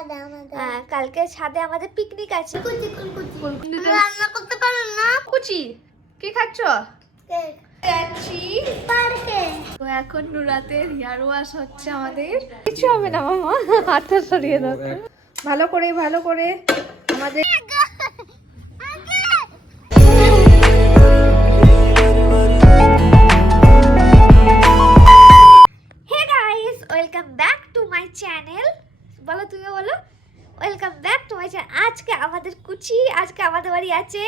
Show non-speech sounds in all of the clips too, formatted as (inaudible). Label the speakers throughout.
Speaker 1: হ্যাঁ, কালকে ছাদে আমাদের পিকনিক আছে।
Speaker 2: কুচি কুচি রান্না করতে পারেন না?
Speaker 1: কুচি? কি খাচ্ছ? তো এখন নুরাতে হেয়ার ওয়াশ হচ্ছে আমাদের। কিছু হবে না মামা। হাতটা সরিয়ে দাও। ভালো করে ভালো করে আমাদের hey guys welcome back to my channel বলো তুমি বলো। Welcome back to my channel আজকে আমাদের কুচি আজকে আমাদের বাড়ি আছে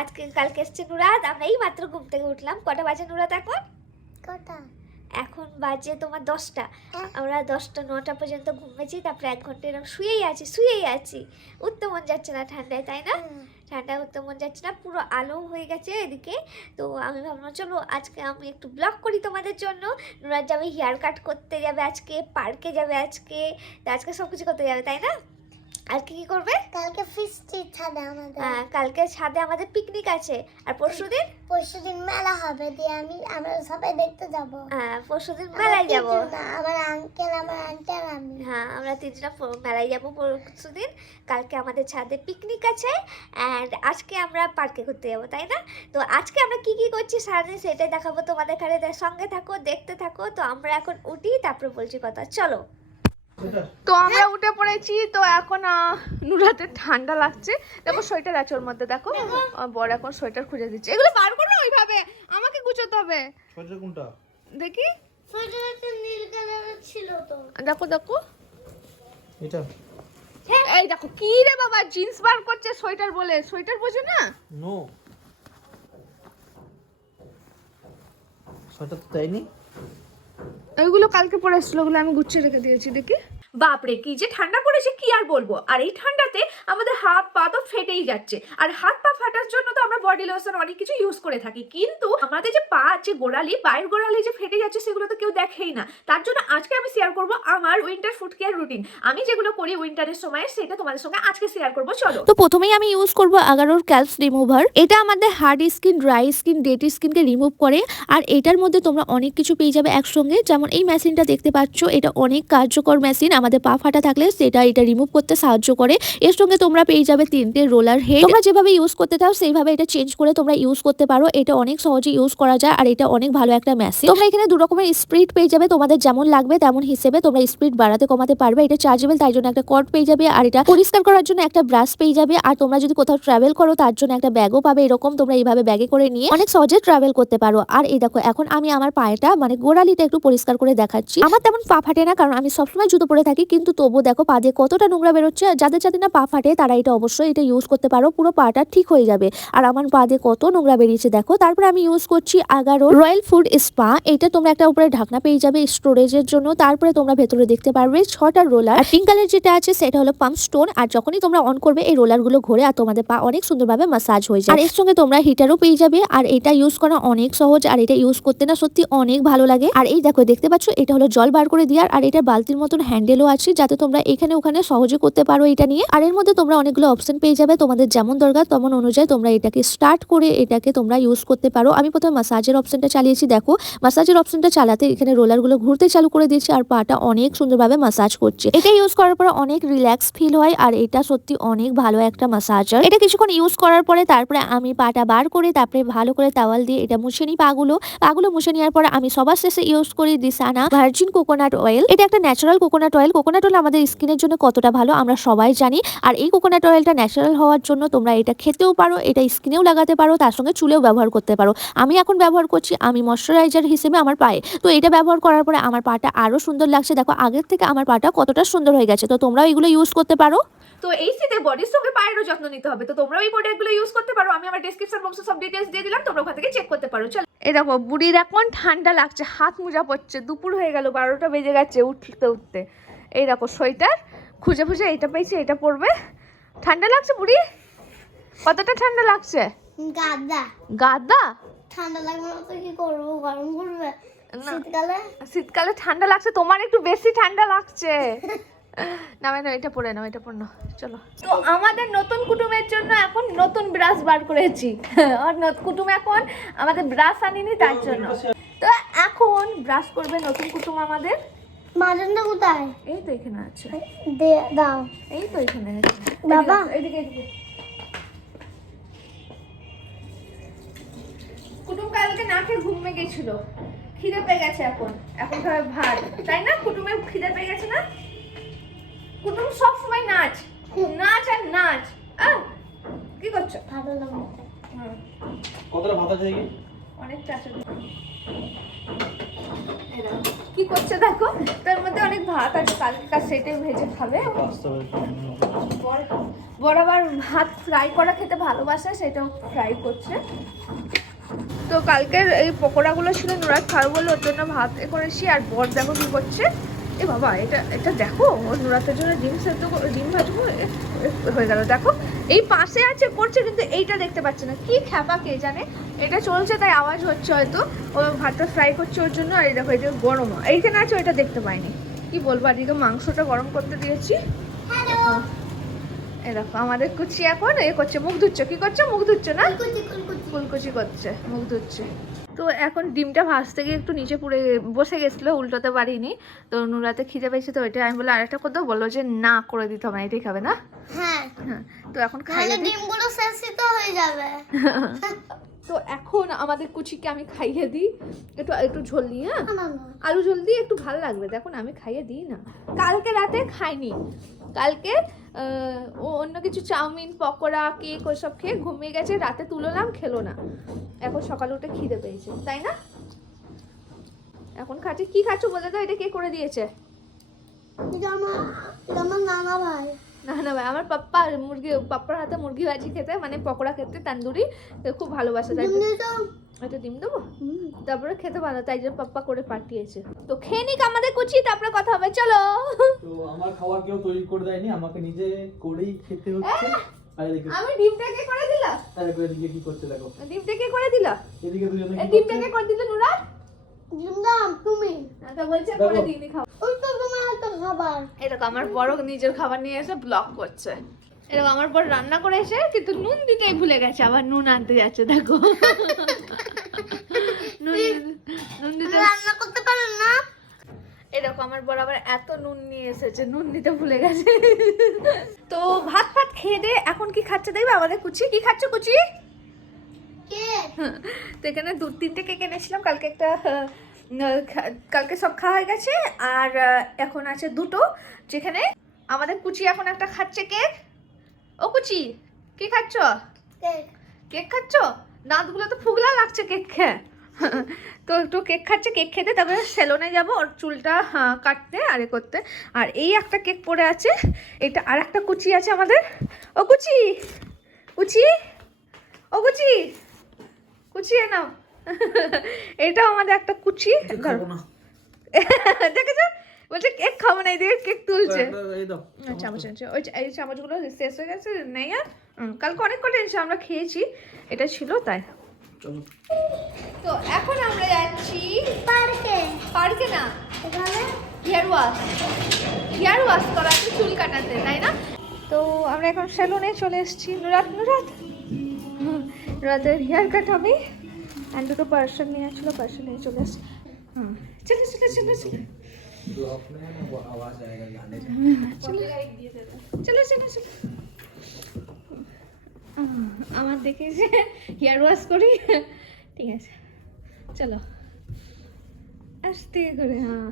Speaker 1: আজকে কালকে এসছে নুরাত আমরা এই মাত্র ঘুম থেকে উঠলাম। কটা বাজে নুরাত এখন?
Speaker 2: কটা?
Speaker 1: এখন বাজে তোমার দশটা।
Speaker 2: হ্যাঁ।
Speaker 1: আমরা দশটা নটা পর্যন্ত ঘুমেছি তারপরে এক ঘণ্টা এরকম শুয়েই আছি শুয়েই আছি। উঠতে মন যাচ্ছে না ঠান্ডায় তাই না? ঠান্ডা করতে মন যাচ্ছে না, পুরো আলো হয়ে গেছে এদিকে। তো আমি ভাবলাম, চলো আজকে আমি একটু ব্লগ করি তোমাদের জন্য। নুরাজ যাবে হেয়ার কাট করতে যাবে আজকে পার্কে যাবে আজকে আজকে সব কিছু করতে যাবে, তাই না? আর কি কি করবে?
Speaker 2: কালকে ফিস্টি ছাদে আমাদের।
Speaker 1: হ্যাঁ, কালকে ছাদে আমাদের পিকনিক আছে। আর পরশুদিন?
Speaker 2: পরশু দিন মেলা হবে দিয়ে আমি আমরা সবাই দেখতে যাব।
Speaker 1: হ্যাঁ পরশুদিন মেলায় যাব।
Speaker 2: আমার আঙ্কেল আমার আন্টি আর আমি।
Speaker 1: হ্যাঁ আমরা প- মেলায় যাব পরশু দিন কালকে আমাদের ছাদে পিকনিক আছে। অ্যান্ড আজকে আমরা পার্কে ঘুরতে যাব তাই না? তো আজকে আমরা কি কি করছি সারাদিন সেটাই দেখাবো তোমাদের তা- সঙ্গে থাকো দেখতে থাকো। তো আমরা এখন উঠি তারপরে বলছি কথা। চলো।
Speaker 3: তো আমরা উঠে পড়েছি তো এখন নুরাতে ঠান্ডা লাগছে। দেখো সোয়েটার আছে ওর মধ্যে দেখো। বড় এখন সোয়েটার খুঁজে দিচ্ছে। এগুলো বার করো ওইভাবে। আমাকে গুছোতে হবে।
Speaker 4: সোয়েটার কোনটা?
Speaker 3: দেখি।
Speaker 2: সোয়েটার একটা নীল কালারের ছিল তো।
Speaker 3: দেখো দেখো।
Speaker 4: এটা?
Speaker 3: এই দেখো কি রে বাবা জিন্স বার করছে সোয়েটার বলে। সোয়েটার বোঝে না?
Speaker 4: নো সোয়েটার তো দেয়নি।
Speaker 3: ওইগুলো কালকে পরে আসছিল ওগুলো আমি গুছিয়ে রেখে দিয়েছি দেখি।
Speaker 5: বাপরে, কি যে ঠান্ডা পড়েছে, কি আর বলব? আর এই ঠান্ডাতে আমাদের হাত পা তো ফেটেই যাচ্ছে। আর হাত পা ফাটার জন্য তো আমরা বডি লোশন অনেক কিছু ইউজ করে থাকি। কিন্তু আমাদের যে পা আছে গোড়ালি, পায়ের গোড়ালি যে ফেটে যাচ্ছে, সেগুলো তো কেউ দেখেই না। তার জন্য আজকে আমি শেয়ার করব আমার উইন্টার ফুড কেয়ার রুটিন আমি যেগুলো করি উইন্টারের সময়, সেটা তোমাদের সঙ্গে আজকে শেয়ার করব। চলো।
Speaker 6: তো প্রথমেই আমি ইউজ করব আগারোর ক্যালস রিমুভার এটা আমাদের হার্ড স্কিন ড্রাই স্কিন ডেটি স্কিনকে রিমুভ করে। আর এটার মধ্যে তোমরা অনেক কিছু পেয়ে যাবে একসঙ্গে। যেমন এই মেশিনটা দেখতে পাচ্ছ, এটা অনেক কার্যকর মেশিন আমাদের পা ফাটা থাকলে সেটা এটা রিমুভ করতে সাহায্য করে। এর সঙ্গে তোমরা পেয়ে যাবে তিনটে রোলার হেড তোমরা যেভাবে ইউজ করতে চাও, সেইভাবে এটা চেঞ্জ করে তোমরা ইউজ করতে পারো। এটা অনেক সহজে ইউজ করা যায় আর এটা অনেক ভালো একটা মেশিন তোমরা এখানে দু রকমের স্পিড পেয়ে যাবে। তোমাদের যেমন লাগবে তেমন হিসেবে তোমরা স্পিড বাড়াতে কমাতে পারবে। এটা চার্জেবল তাই জন্য একটা কর্ড পেয়ে যাবে আর এটা পরিষ্কার করার জন্য একটা ব্রাশ পেয়ে যাবে। আর তোমরা যদি কোথাও ট্রাভেল করো, তার জন্য একটা ব্যাগও পাবে। এরকম তোমরা এইভাবে ব্যাগে করে নিয়ে অনেক সহজে ট্রাভেল করতে পারো। আর এই দেখো, এখন আমি আমার পায়েটা মানে গোড়ালিটা একটু পরিষ্কার করে দেখাচ্ছি। আমার তেমন পা ফাটে না, কারণ আমি সবসময় জুতো পরে থাকি। কিন্তু তবু দেখো পা দিয়ে কতটা নোংরা বেরোচ্ছে যাদের যাদের না পা ফাটে তারা এটা অবশ্যই এটা ইউজ করতে পারো, পুরো পাটা ঠিক হয়ে যাবে। আর আমার পা দিয়ে কত নোংরা বেরিয়েছে দেখো, তারপরে আমি ইউজ করছি আগারো রয়্যাল ফুড স্পা, এটা তোমরা একটা উপরে ঢাকনা পেয়ে যাবে স্টোরেজের জন্য, তারপরে তোমরা ভেতরে দেখতে পারবে ছটা রোলার আর পিঙ্ক কালার যেটা আছে সেটা হলো পাম্প স্টোন আর যখনই তোমরা অন করবে এই রোলারগুলো ঘোরে আর তোমাদের পা অনেক সুন্দরভাবে মাসাজ হয়ে যায় আর এর সঙ্গে তোমরা হিটারও পেয়ে যাবে, আর এটা ইউজ করা অনেক সহজ, আর এটা ইউজ করতে না সত্যি অনেক ভালো লাগে। আর এই দেখো, দেখতে পাচ্ছ? এটা হলো জল বার করে দেওয়ার, আর এটা বালতির মতন হ্যান্ডেলও আছে, যাতে তোমরা এখানে ওখানে সহজে করতে পারো এটা নিয়ে। আর এর মধ্যে তোমরা অনেকগুলো অপশন পেয়ে যাবে, তোমাদের যেমন দরকার তেমন অনুযায়ী তোমরা এটাকে স্টার্ট করে এটাকে তোমরা ইউজ করতে পারো। আমি প্রথমে মাসাজের অপশনটা চালিয়েছি, দেখো। মাসাজের অপশনটা চালাতে এখানে রোলারগুলো ঘুরতে চালু করে দিয়েছি আর পাটা অনেক সুন্দরভাবে মাসাজ করছে। এটা ইউজ করার পরে অনেক রিল্যাক্স ফিল হয় আর এটা সত্যি অনেক ভালো একটা মাসাজার এটা কিছুক্ষণ ইউজ করার পরে তারপরে আমি পাটা বার করে তারপরে ভালো করে তাওয়াল দিয়ে এটা মুছে নিই পাগুলো। পাগুলো মুছে নেওয়ার পরে আমি সবার শেষে ইউজ করি দিসানা ভার্জিন কোকোনাট অয়েল এটা একটা natural coconut oil coconut oil আমাদের স্কিনের জন্য কতটা ভালো আমরা সবাই জানি। আর এই কোকোনাট অয়েলটা ন্যাচারাল হওয়ার জন্য তোমরা এটা খেতেও পারো, এটা স্কিনেও লাগাতে পারো, তার সঙ্গে চুলেও ব্যবহার করতে পারো। আমি এখন ব্যবহার করছি আমি ময়শ্চারাইজার হিসেবে আমার পায়ে। তো এটা ব্যবহার করার পরে আমার পাটা আরও সুন্দর লাগছে। দেখো আগের থেকে আমার পাটা কতটা সুন্দর হয়ে গেছে। তো তোমরাও এগুলো ইউজ করতে পারো।
Speaker 5: তো এই শীতে বডির সঙ্গে পায়েরও যত্ন নিতে হবে। তো তোমরাও এই প্রোডাক্টগুলো ইউজ করতে পারো। আমি আমার ডেসক্রিপশন বক্সে সব ডিটেলস দিয়ে দিলাম। তোমরা ওখান থেকে চেক করতে পারো। চলো।
Speaker 3: এই দেখো, বুড়ির এখন ঠান্ডা লাগছে, হাত মোজা পড়ছে দুপুর হয়ে গেল, বারোটা বেজে গেছে উঠতে উঠতে। এই দেখো সোয়েটার খুঁজে খুঁজে এটা পেয়েছি এটা পরবে। ঠান্ডা লাগছে বুড়ি? কতটা ঠান্ডা লাগছে?
Speaker 2: গাদা।
Speaker 3: গাদা?
Speaker 2: ঠান্ডা লাগবে না তো কি করব? গরম করবে। শীতকালে?
Speaker 3: শীতকালে ঠান্ডা লাগছে তোমার একটু বেশি ঠান্ডা লাগছে। (laughs) না না এটা পরে নাও এটা পরে নাও চলো।
Speaker 5: তো আমাদের নতুন কুটুমের জন্য এখন নতুন ব্রাশ বার করেছি। (laughs) আর নত- কুটুম এখন আমাদের ব্রাশ আনিনি তার জন্য। তো এখন ব্রাশ করবে নতুন কুটুম আমাদের।
Speaker 2: মাটনটা কোথায়?
Speaker 3: এই তো এখানে আছে।
Speaker 2: দে দাও।
Speaker 3: এই তো এখানে
Speaker 2: বাবা।
Speaker 3: এদিকে এদিকে কুটুম কালকে না খেয়ে ঘুমে গেছিল। খিদে পেয়ে গেছে এখন। এখন খাবে ভাত। তাই না? কুটুমের খিদে পেয়ে গেছে না? কুটুম সব সময় নাচ। নাচ আর নাচ। আহ, কি করছ?
Speaker 2: ভালো
Speaker 3: হুম,
Speaker 4: কতটা ভাত আছে দেখি?
Speaker 3: অনেক চাচা কি করছে দেখো। তার মধ্যে অনেক ভাত আছে, কালকে সেটাই ভেজে খাবে।
Speaker 4: বড়
Speaker 3: বর- বর আবার ভাত ফ্রাই করা খেতে ভালোবাসে, সেটাও ফ্রাই করছে। তো কালকের এই পকোড়াগুলো ছিল নোরা খাওয়া বলে ওর জন্য ভাত এ করেছি আর বর দেখো কী করছে। এ বাবা এটা এটা দেখো ওর নুরাতের জন্য ডিম সেদ্ধ ডিম ভাজবো এ- এ হয়ে গেল। দেখো এই পাশে আছে করছে কিন্তু এইটা দেখতে পাচ্ছে না। কি খ্যাপা কে জানে? এটা চলছে তাই আওয়াজ হচ্ছে হয়তো। ও ভাতটা ফ্রাই করছে ওর জন্য আর এই দেখো এটা গরম। এইখানে আছে ওইটা দেখতে পাইনি। কি বলব আর এদিকে মাংসটা গরম করতে দিয়েছি। এই দেখো আমাদের কুচি এখন এ করছে মুখ ধুচ্ছে। কি করছে? মুখ ধুচ্ছ না? ফুলকুচি করছে মুখ ধুচ্ছে। তো এখন ডিমটা ভাজতে গিয়ে একটু নিচে পুড়ে বসে গেছিল উল্টোতে পারিনি। তো নুরাতে খিদে পেয়েছে তো ওইটা আমি বলে আরেকটা করতে বলল যে না করে দিতে হবে না এটাই খাবে না?
Speaker 2: হ্যাঁ।
Speaker 3: হ্যাঁ তো এখন খাইলে
Speaker 2: ডিমগুলো শেষিত তো হয়ে যাবে। (laughs)
Speaker 3: তো এখন আমাদের কুচিকে আমি খাইয়ে দিই। একটু একটু ঝোল দিই হ্যাঁ?
Speaker 2: আমার
Speaker 3: আলু ঝোল দিয়ে একটু ভালো লাগবে। দেখুন আমি খাইয়ে দিই না। কালকে রাতে খাইনি। কালকে ও অন্য কিছু চাউমিন পকোড়া কেক ওসব খেয়ে ঘুমিয়ে গেছে। রাতে তুললাম খেলো না। এখন সকালে উঠে খিদে পেয়েছে তাই না? এখন খাচ্ছি। কি খাচ্ছ বলে তো এটা কে করে দিয়েছে?
Speaker 2: আমার আমার নানা ভাই।
Speaker 3: না না ভাই আমার পাপ্পা মুরগি পাপ্পার হাতে মুরগি ভাজি খেতে মানে পকোড়া খেতে তান্দুরি তো খুব ভালোবাসে তাই এটা ডিম দেবো? তারপরে খেতে ভালো তাই জন্য পাপ্পা করে পাঠিয়েছে। তো খেয়ে নিক আমাদের কুচি তারপরে কথা হবে চলো।
Speaker 4: তো আমার খাবার কেউ তৈরি করে দেয়নি আমাকে নিজে করেই খেতে হচ্ছে।
Speaker 3: আমি ডিমটাকে করে দিলাম
Speaker 4: আর একবার এদিকে কি করতে দেখো
Speaker 3: ডিমটাকে করে দিল?
Speaker 4: এদিকে দুজনে করছে?
Speaker 3: ডিমটাকে করে দিল নুরা
Speaker 2: তুমি?
Speaker 3: তা বলছে করে দিইনি খাও
Speaker 2: ওই তো তোমার হাতে খাবার।
Speaker 3: এরকম আমার বড় নিজের খাবার নিয়ে এসে ব্লক করছে। এরকম আমার বড় রান্না করে এসে কিন্তু নুন দিতেই ভুলে গেছে আবার নুন আনতে যাচ্ছে দেখো। নুন নুন দিতে
Speaker 2: রান্না করতে পারেন না?
Speaker 3: এরকম আমার বড় আবার এত নুন নিয়ে এসেছে নুন দিতে ভুলে গেছে। তো ভাত ফাত খেয়ে দে এখন কি খাচ্ছে দেখবে? আমাদের কুচি? কি খাচ্ছে কুচি? তো এখানে দু তিনটে কেক এনেছিলাম কালকে একটা কালকে সব খাওয়া হয়ে গেছে আর এখন আছে দুটো যেখানে আমাদের কুচি এখন একটা খাচ্ছে কেক। ও কুচি কি খাচ্ছ? কেক। খাচ্ছ? দাঁতগুলো তো ফুগলা লাগছে কেক খেয়ে তো একটু কেক খাচ্ছে কেক খেতে তারপরে সেলুনে যাব ওর চুলটা কাটতে আর করতে। আর এই একটা কেক পড়ে আছে এটা আর একটা কুচি আছে আমাদের। ও কুচি কুচি ও কুচি। কুচি এ নাও। এটাও আমাদের একটা কুচি।
Speaker 4: খাব না।
Speaker 3: দেখেছ? বলছে কেক খাব না এদিকে কেক তুলছে।
Speaker 4: এই
Speaker 3: চামচ এনেছে। ওই এই চামচগুলো শেষ হয়ে গেছে নেই আর। হুম, কালকে অনেক কটা এনেছে আমরা খেয়েছি। এটা ছিল তাই।
Speaker 4: চলো।
Speaker 3: তো এখন আমরা যাচ্ছি
Speaker 2: পার্কে।
Speaker 3: পার্কে না? Hair wash. হেয়ার ওয়াশ করাতে চুল কাটাতে তাই না? তো আমরা এখন সেলুনে চলে এসেছি। নুরাত নুরাত। রাতের হেয়ার কাট হবে অ্যান্ড দুটো পার্সেল নিয়ে আসলো পার্সেল নিয়ে চলে আসছে চলে চলে চলে চলে। চলে চলে চলে আমার দেখে যে হেয়ার ওয়াশ করি। ঠিক আছে। চলো। আসতে করে হ্যাঁ।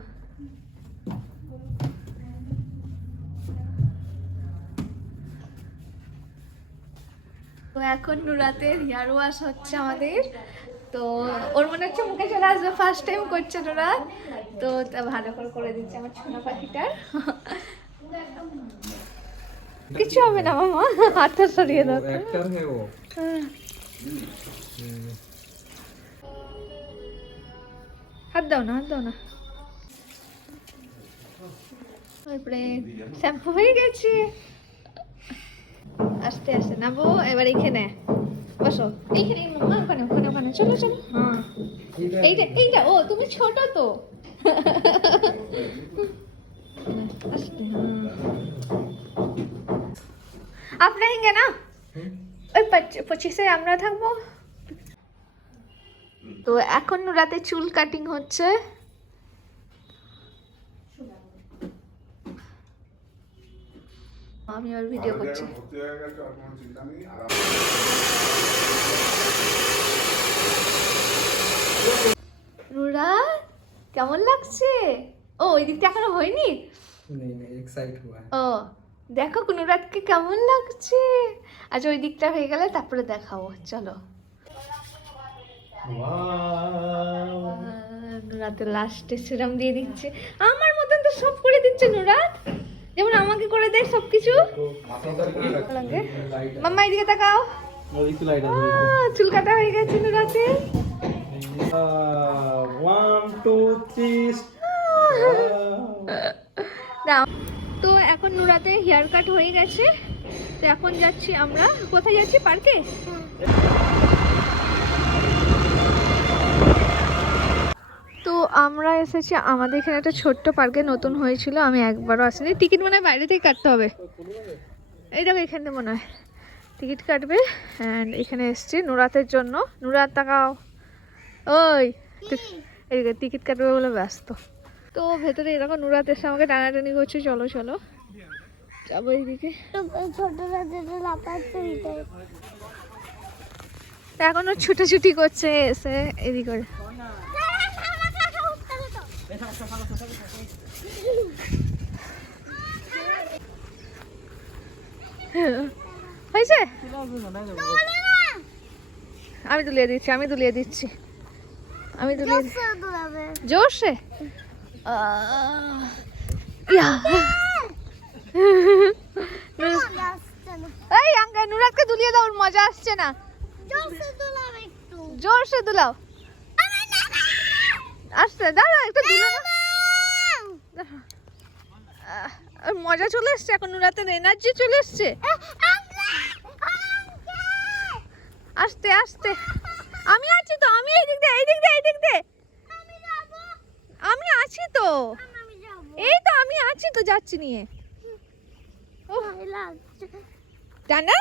Speaker 3: এখন নুরাতের হেয়ার ওয়াশ হচ্ছে আমাদের। তো ওর মনে হচ্ছে মুখে চলে আসবে ফার্স্ট টাইম করছে নুরা। তো ভালো করে করে দিচ্ছে আমার ছোনা পাখিটার। কিছু হবে না মামা হাতটা সরিয়ে দাও। হাত দাও না হাত দাও না। তারপরে শ্যাম্পু হয়ে গেছে। আস্তে আস্তে। নাবো এবার এখানে বসো। এইখানে মা ওখানে ওখানে ওখানে। চলো চলো। হ্যাঁ। এইটা এইটা ও তুমি ছোট তো। আস্তে হ্যাঁ। আপনা হিঙ্গে না? ওই পঁচিশে আমরা থাকব। তো এখন রাতে চুল কাটিং হচ্ছে। আমি আর ভিডিও করছি। রুরা কেমন লাগছে? ও ওই দিকটা এখনও হয়নি? ও দেখো কুনুরাতকে কেমন লাগছে? আচ্ছা ওই দিকটা হয়ে গেলে তারপরে দেখাবো চলো। নুরাতে লাস্টে সিরাম দিয়ে দিচ্ছে। আমার মতন তো সব করে দিচ্ছে নুরাত যেমন আমাকে করে দেয়
Speaker 4: সবকিছু।
Speaker 3: মাম্মা, এদিকে তাকাও। চুল কাটা হয়ে গেছে নুরাতে। তো এখন নুরাতে হেয়ার কাট হয়ে গেছে। তো এখন যাচ্ছি আমরা। কোথায় যাচ্ছি? পার্কে? আমরা এসেছি, আমাদের এখানে একটা ছোট্ট পার্কে, নতুন হয়েছিল, আমি একবারও আসিনি। টিকিট মনে হয় বাইরে থেকে কাটতে হবে। এই দেখো, এখানে মনে হয়। টিকিট কাটবে অ্যান্ড এখানে এসছি নুরাতের জন্য। নুরাত, তাকাও। ওই এদিকে টিকিট কাটবে বলে ব্যস্ত। তো ভেতরে এরকম নুরাত এসে আমাকে টানাটানি করছে। চলো চলো। যাব এইদিকে।
Speaker 2: ছোটরা যেটা লাফাচ্ছে ওইটাই
Speaker 3: এখনও ছুটাছুটি করছে, এসে এদিক হয়েছে? আমি দুলিয়ে দিচ্ছি আমি দুলিয়ে দিচ্ছি। আমি
Speaker 2: দৌড়াবে
Speaker 3: জোরসে এই আঙ্কা নুরাতকে দুলিয়ে দাও মজা আসছে না।
Speaker 2: জোরসে
Speaker 3: দুলাও। আসছে দাঁড়া একটু দুলে না মজা চলে এসছে এখন নুরাতের এনার্জি চলে এসছে। আস্তে আস্তে। আমি আছি তো আমি এই দিক দিয়ে এই দিক দিয়ে এই দিক দিয়ে। আমি আছি তো। এই তো আমি আছি তো যাচ্ছি নিয়ে। ও
Speaker 2: ভয় লাগছে
Speaker 3: টানা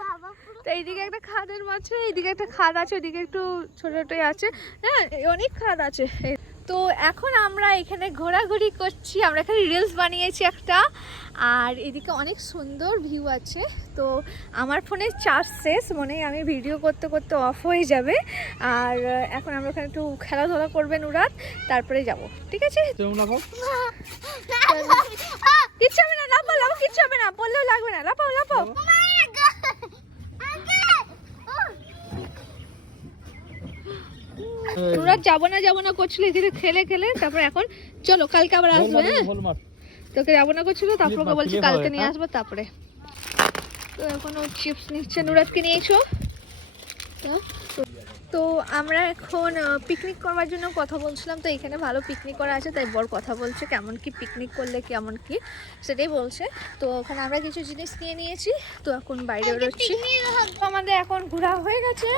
Speaker 2: বাবা পুরো
Speaker 3: তো এইদিকে একটা খাদের মাঝে এইদিকে একটা খাদ আছে ওইদিকে একটু ছোটো ছোটোই আছে। হ্যাঁ অনেক খাদ আছে। তো এখন আমরা এখানে ঘোরাঘুরি করছি আমরা এখানে রিলস বানিয়েছি একটা আর এদিকে অনেক সুন্দর ভিউ আছে। তো আমার ফোনে চার্জ শেষ মনে আমি ভিডিও করতে করতে অফ হয়ে যাবে। আর এখন আমরা ওখানে একটু খেলাধুলা করবেন উড়াত তারপরে যাব। ঠিক আছে? কিচ্ছু হবে না লাপাও লাপাও কিচ্ছু হবে না বললেও লাগবে না লাপাও লাপাও তোমরা যাব না যাব না করছিল এদিকে খেলে খেলে তারপর এখন চলো কালকে আবার আসবে হ্যাঁ? তোকে যাব না করছিল তারপর ওকে বলছি কালকে নিয়ে আসব তারপরে। তো এখন ও চিপস নিচ্ছে নুরাজকে নিয়েছো? তো আমরা এখন পিকনিক করবার জন্য কথা বলছিলাম তো এখানে ভালো পিকনিক করা আছে তাই বর কথা বলছে কেমন কি পিকনিক করলে কেমন কি সেটাই বলছে। তো ওখানে আমরা কিছু জিনিস নিয়ে নিয়েছি তো এখন বাইরে বেরোচ্ছি। আমাদের এখন ঘোরা হয়ে গেছে।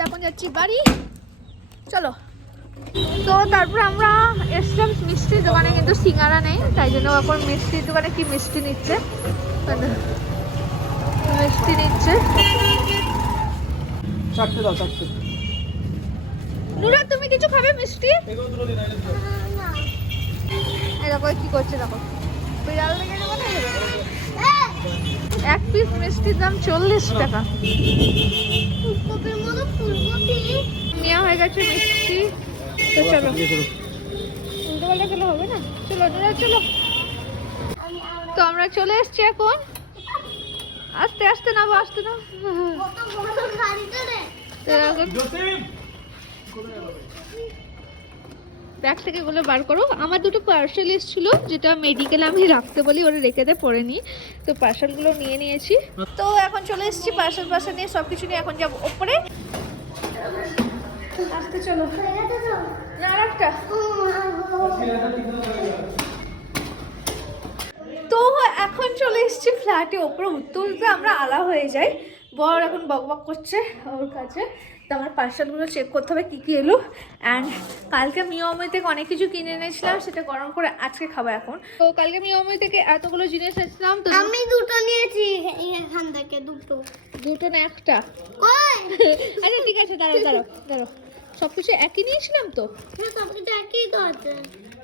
Speaker 3: এখন যাচ্ছি বাড়ি। চলো। তো তারপর আমরা এসলাম মিষ্টির দোকানে কিন্তু সিঙ্গারা নেই তাই জন্য এখন মিষ্টির দোকানে কি মিষ্টি নিচ্ছে? মিষ্টি নিচ্ছে। নুরা তুমি কিছু খাবে মিষ্টি? এরকম কি করছে দেখো। বিড়াল দেখে নেব না? এক পিস মিষ্টির দাম চল্লিশ টাকা। নেওয়া হয়ে গেছে মিষ্টি। তো চলো। হবে না চলো চলো তো আমরা চলে এসছি এখন। আস্তে আস্তে না আসতে না ব্যাগ থেকে এগুলো বার করো। আমার দুটো পার্সেল এসেছিল, যেটা মেডিকেলে আমি রাখতে বলি, ওরা রেখে দে, পরে নিই। তো পার্সেলগুলো নিয়ে নিয়েছি। তো এখন চলে এসেছি পার্সেল পার্সেল নিয়ে সব কিছু নিয়ে এখন যাব ওপরে। আসতে চলো। না একটা তো এখন চলে এসেছি ফ্ল্যাটে ওপরে উঠতে আমরা আলা হয়ে যাই। বর এখন বক বক করছে ওর কাছে। তো আমার পার্সেলগুলো চেক করতে হবে কী কী এলো। অ্যান্ড কালকে মিয়মই থেকে অনেক কিছু কিনে এনেছিলাম সেটা গরম করে আজকে খাব এখন। তো কালকে মিয়মই থেকে এতগুলো জিনিস এনেছিলাম তো
Speaker 2: আমি দুটো নিয়েছি এখান থেকে দুটো।
Speaker 3: দুটো না একটা? (laughs) আচ্ছা ঠিক আছে দাঁড়াও দাঁড়াও দাঁড়াও। সব কিছু একই নিয়েছিলাম তো?
Speaker 2: হ্যাঁ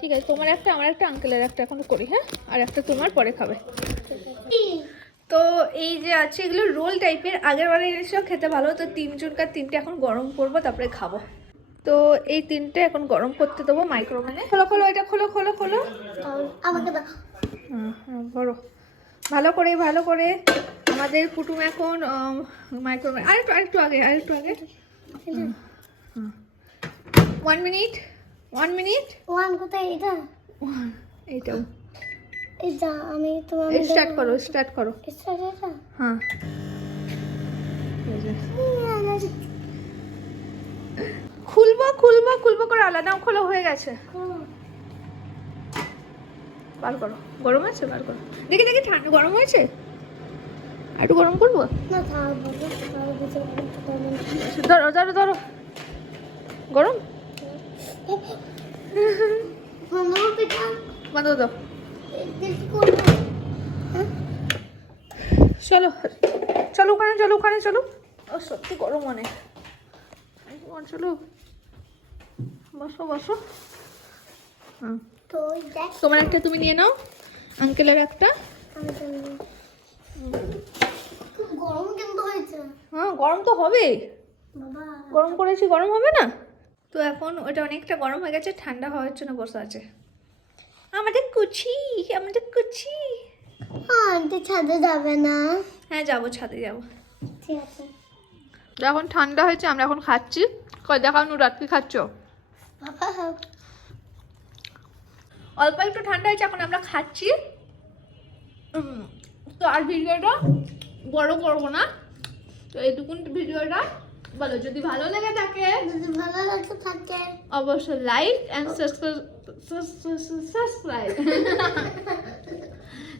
Speaker 3: ঠিক আছে তোমার একটা আমার একটা আঙ্কেলের একটা এখন করি হ্যাঁ? আর একটা তোমার পরে খাবে। তো এই যে আছে এগুলো রোল টাইপের আগের বারে এনেছিলাম খেতে ভালো তো তিন তিনজনকার তিনটে এখন গরম করব তারপরে খাব। তো এই তিনটে এখন গরম করতে দেবো মাইক্রোওভেনে খোলো খোলো এটা খোলো খোলো খোলো।
Speaker 2: আমাকে
Speaker 3: বড়। ভালো করে ভালো করে আমাদের কুটুম এখন মাইক্রোওভেন আরেকটু আরেকটু আগে আরেকটু আগে। One minute one minute
Speaker 2: one কোথায় এটা?
Speaker 3: এইটাও।
Speaker 2: এটা আমি তোমার
Speaker 3: স্টার্ট করো স্টার্ট করো।
Speaker 2: স্টার্ট এটা?
Speaker 3: হ্যাঁ। খুলবো খুলবো খুলবো করে আলাদা খোলা হয়ে গেছে। বার করো। গরম আছে? বার করো। দেখি দেখি ঠান্ডা গরম হয়েছে? আর একটু গরম করব?
Speaker 2: না।
Speaker 3: ধরো ধরো ধরো। গরম? বন্ধ দাও। চলো চলো ওখানে চলো ওখানে চলো। ও সত্যি গরম অনেক চলো। বসো বসো। তোমার একটা তুমি নিয়ে নাও আঙ্কেলের একটা।
Speaker 2: গরম কিন্তু হয়েছে।
Speaker 3: হ্যাঁ গরম তো হবে। গরম করেছি গরম হবে না? তো এখন ওটা অনেকটা গরম হয়ে গেছে ঠান্ডা হওয়ার জন্য বসে আছে। আমাদের কুচি আমাদের কুচি।
Speaker 2: হ্যাঁ আন্টি ছাদে যাবে না।
Speaker 3: হ্যাঁ যাব ছাদে যাব।
Speaker 2: ঠিক আছে।
Speaker 3: এখন ঠান্ডা হয়েছে আমরা এখন খাচ্ছি। কয় দেখাও নুরাত কি খাচ্ছ?
Speaker 2: বাবা
Speaker 3: অল্প একটু ঠান্ডা হয়েছে এখন আমরা খাচ্ছি। তো আর ভিডিওটা বড় করব না। তো এইটুকুন ভিডিওটা। বলো যদি ভালো লেগে থাকে
Speaker 2: যদি ভালো লাগে থাকে।
Speaker 3: অবশ্যই like and subscribe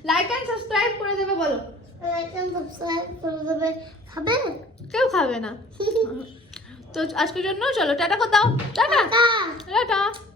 Speaker 3: like and subscribe করে দেবে বলো।
Speaker 2: লাইক এন্ড সাবস্ক্রাইব করে দেবে। খাবে?
Speaker 3: কেউ খাবে না। (laughs) তো আজকের জন্য চলো টাটা করে দাও।